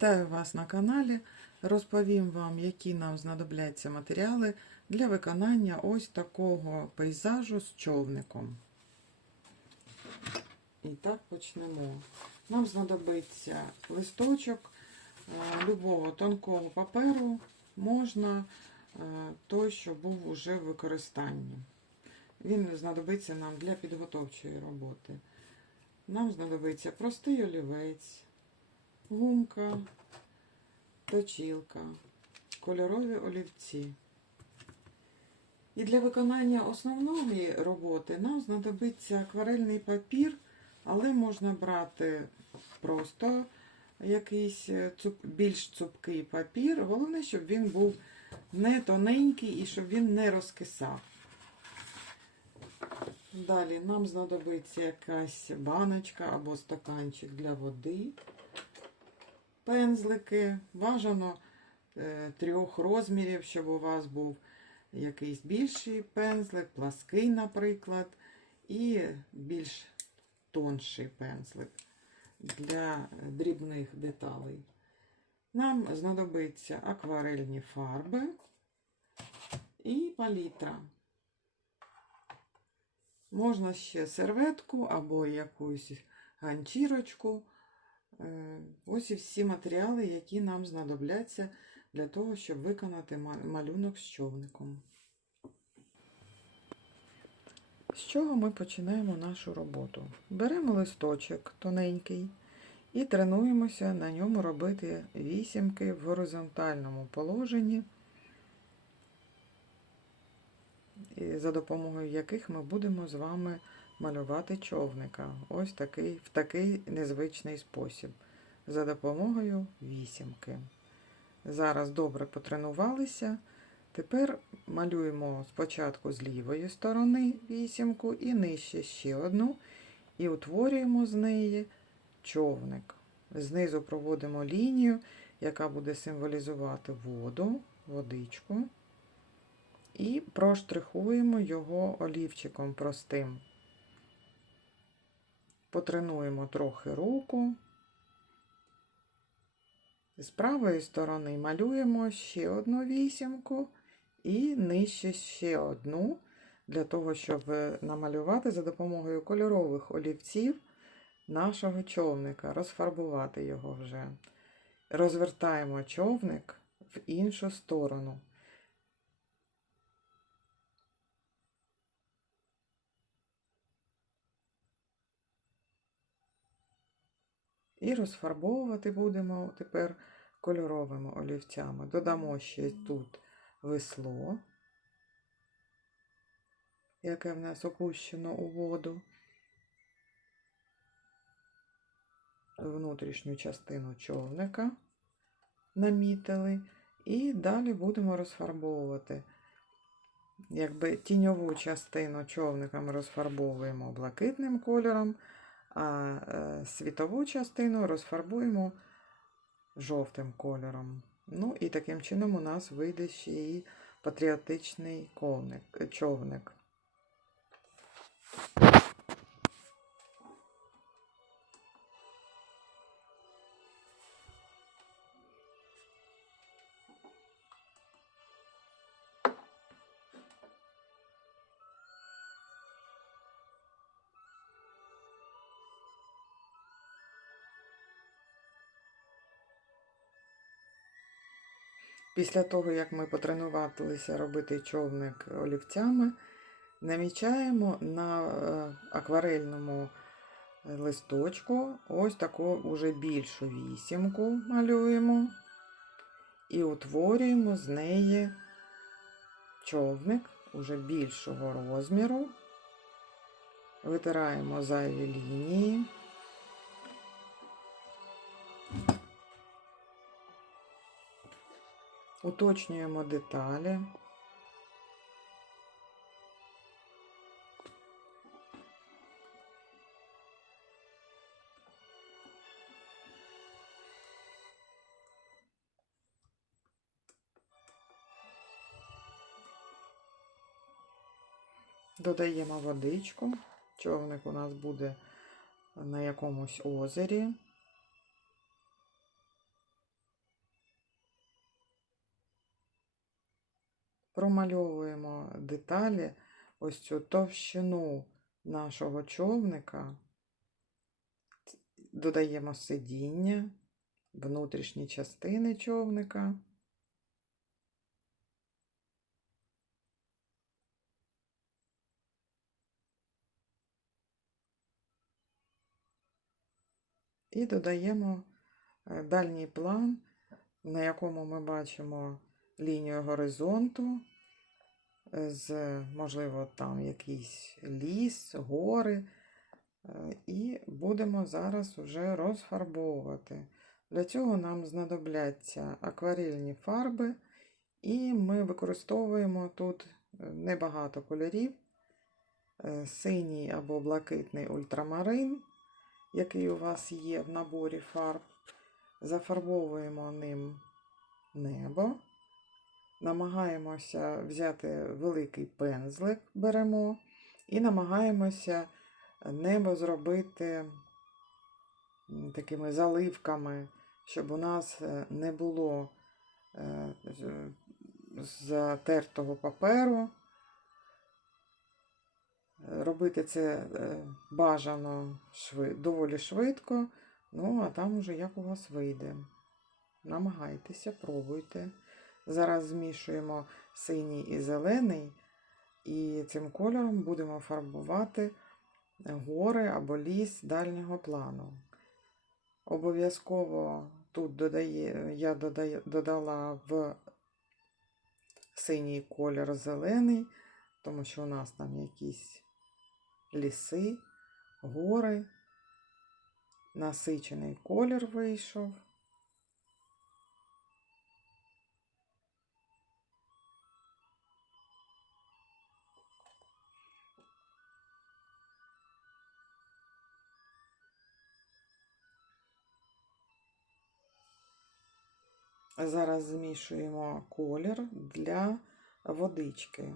Вітаю вас на каналі. Розповім вам, які нам знадобляться матеріали для виконання ось такого пейзажу з човником. І так почнемо. Нам знадобиться листочок е, любого тонкого паперу, можна е, той, що був уже в використанні. Він знадобиться нам для підготовчої роботи. Нам знадобиться простий олівець, гумка, точілка, кольорові олівці. І для виконання основної роботи нам знадобиться акварельний папір, але можна брати просто якийсь цуп- більш цупкий папір. Головне, щоб він був не тоненький і щоб він не розкисав. Далі нам знадобиться якась баночка або стаканчик для води, пензлики, бажано е, трьох розмірів, щоб у вас був якийсь більший пензлик, плаский, наприклад, і більш тонший пензлик для дрібних деталей. Нам знадобиться акварельні фарби і палітра. Можна ще серветку або якусь ганчірочку. Е, Ось і всі матеріали, які нам знадобляться для того, щоб виконати малюнок з човником. З чого ми починаємо нашу роботу? Беремо листочок тоненький і тренуємося на ньому робити вісімки в горизонтальному положенні, за допомогою яких ми будемо з вами малювати човника. Ось такий, в такий незвичний спосіб. За допомогою вісімки. Зараз добре потренувалися. Тепер малюємо спочатку з лівої сторони вісімку і нижче ще одну, і утворюємо з неї човник. Знизу проводимо лінію, яка буде символізувати воду, водичку, і проштрихуємо його олівчиком простим. Потренуємо трохи руку. З правої сторони малюємо ще одну вісімку і нижче ще одну, для того, щоб намалювати за допомогою кольорових олівців нашого човника, розфарбувати його вже. Розвертаємо човник в іншу сторону. І розфарбовувати будемо тепер кольоровими олівцями. Додамо ще тут весло, яке в нас опущено у воду, внутрішню частину човника намітили, і далі будемо розфарбовувати. Якби тіньову частину човника ми розфарбовуємо блакитним кольором, а е, світову частину розфарбуємо жовтим кольором. Ну і таким чином у нас вийде ще і патріотичний човник. Після того, як ми потренувалися робити човник олівцями, намічаємо на е, акварельному листочку ось таку уже більшу вісімку малюємо і утворюємо з неї човник уже більшого розміру. Витираємо зайві лінії. Уточнюємо деталі. Додаємо водичку. Човник у нас буде на якомусь озері. Промальовуємо деталі, ось цю товщину нашого човника, додаємо сидіння, внутрішні частини човника. І додаємо е, дальній план, на якому ми бачимо лінію горизонту, з, можливо, там якийсь ліс, гори. Е, І будемо зараз вже розфарбовувати. Для цього нам знадобляться акварельні фарби, і ми використовуємо тут е, небагато кольорів, е, синій або блакитний ультрамарин, який у вас є в наборі фарб. Зафарбовуємо ним небо. Намагаємося взяти великий пензлик, беремо і намагаємося небо зробити такими заливками, щоб у нас е, не було е, затертого паперу. Робити це е, бажано доволі швидко, ну а там уже як у вас вийде. Намагайтеся, пробуйте. Зараз змішуємо синій і зелений, і цим кольором будемо фарбувати гори або ліс дальнього плану. Обов'язково тут додає, я додає, додала в синій колір зелений, тому що у нас там якісь ліси, гори, насичений колір вийшов. Зараз змішуємо колір для водички.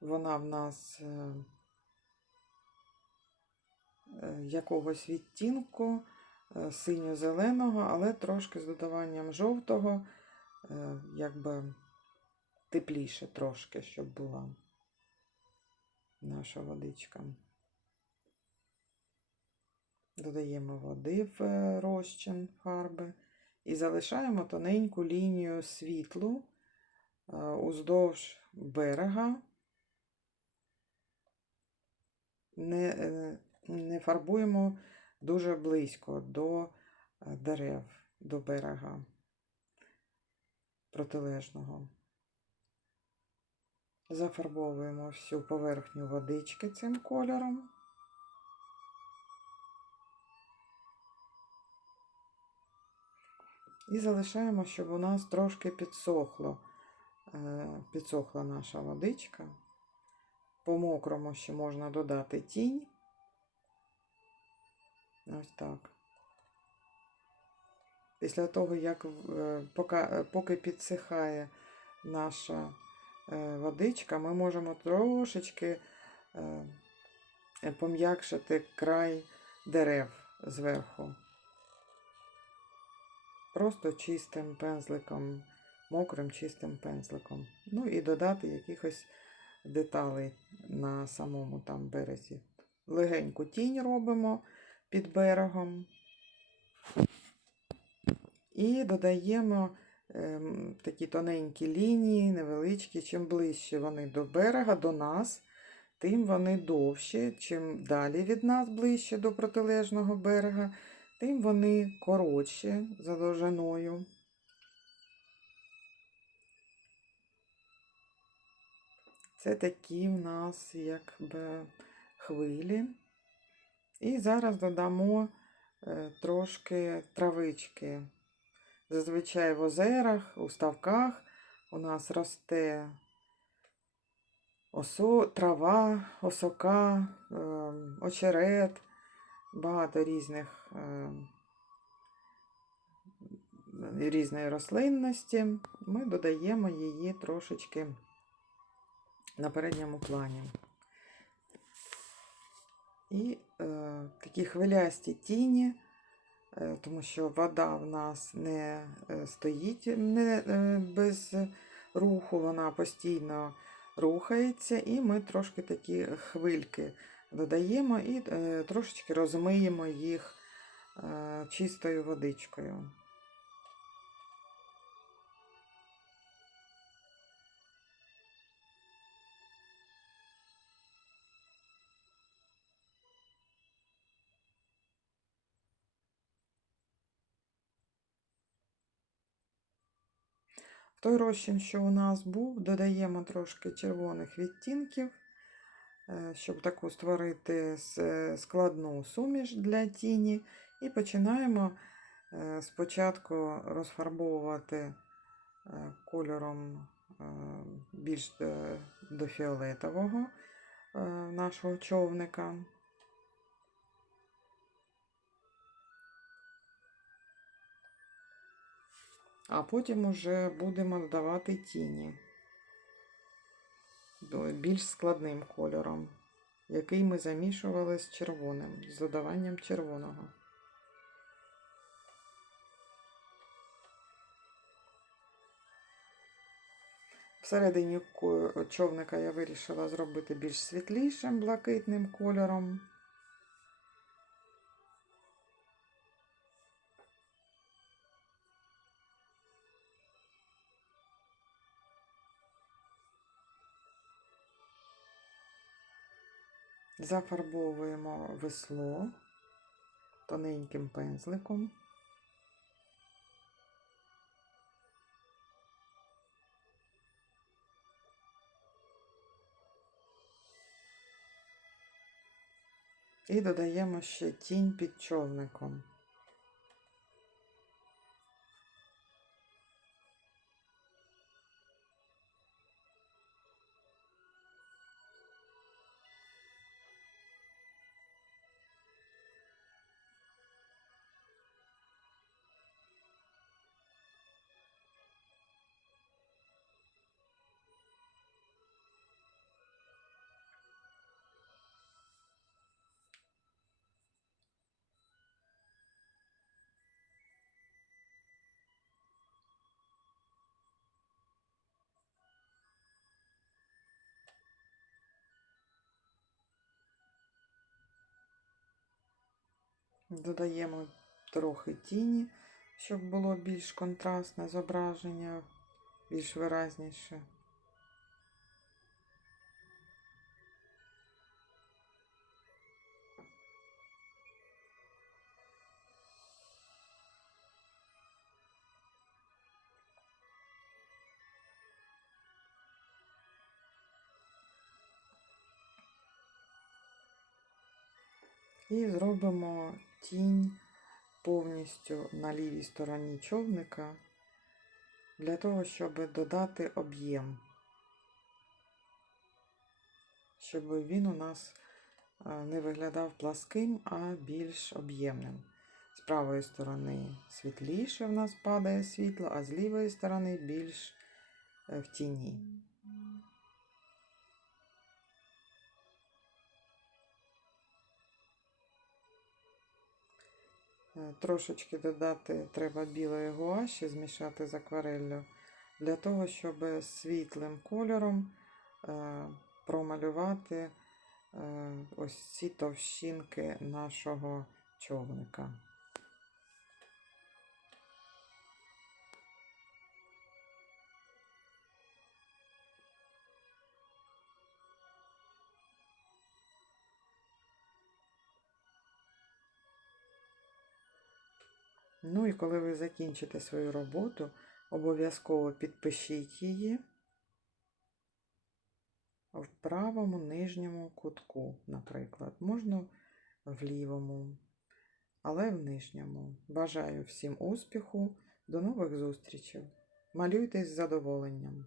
Вона в нас е, е, якогось відтінку е, синьо-зеленого, але трошки з додаванням жовтого, якби тепліше трошки, щоб була наша водичка. Додаємо води в розчин фарби і залишаємо тоненьку лінію світлу е, уздовж берега. Не, е, не фарбуємо дуже близько до е, дерев, до берега протилежного. Зафарбовуємо всю поверхню водички цим кольором. І залишаємо, щоб у нас трошки підсохло, е, підсохла наша водичка. По мокрому ще можна додати тінь. Ось так. Після того, як е, поки, е, поки підсихає наша водичка, ми можемо трошечки пом'якшити край дерев зверху. Просто чистим пензликом, мокрим чистим пензликом. Ну і додати якихось деталей на самому там березі. Легеньку тінь робимо під берегом. І додаємо ем, такі тоненькі лінії, невеличкі. Чим ближче вони до берега, до нас, тим вони довші. Чим далі від нас ближче до протилежного берега, тим вони коротші за довжиною. Це такі в нас якби хвилі. І зараз додамо е, трошки травички. Зазвичай в озерах, у ставках у нас росте осо, трава, осока, е, очерет, багато різних, е, різної рослинності. Ми додаємо її трошечки на передньому плані. І е, такі хвилясті тіні, е, тому що вода в нас не е, стоїть не, е, без руху, вона постійно рухається, і ми трошки такі хвильки додаємо і е, трошечки розмиємо їх е, чистою водичкою. Той розчин, що у нас був, додаємо трошки червоних відтінків, щоб таку створити складну суміш для тіні. І починаємо е, спочатку розфарбовувати кольором більш до фіолетового нашого човника. А потім уже будемо додавати тіні більш складним кольором, який ми замішували з червоним, з додаванням червоного. Всередині човника я вирішила зробити більш світлішим блакитним кольором. Зафарбовуємо весло тоненьким пензликом. І додаємо ще тінь під човником. Додаємо трохи тіні, щоб було більш контрастне зображення, більш виразніше. І зробимо тінь повністю на лівій стороні човника для того, щоб додати об'єм, щоб він у нас е, не виглядав пласким, а більш об'ємним. З правої сторони світліше в нас падає світло, а з лівої сторони більш е, в тіні. Трошечки додати треба білої гуаші, змішати з аквареллю, для того, щоб світлим кольором е, промалювати е, ось ці товщинки нашого човника. Ну і коли ви закінчите свою роботу, обов'язково підпишіть її в правому нижньому кутку, наприклад. Можна в лівому, але в нижньому. Бажаю всім успіху, до нових зустрічей. Малюйтесь з задоволенням.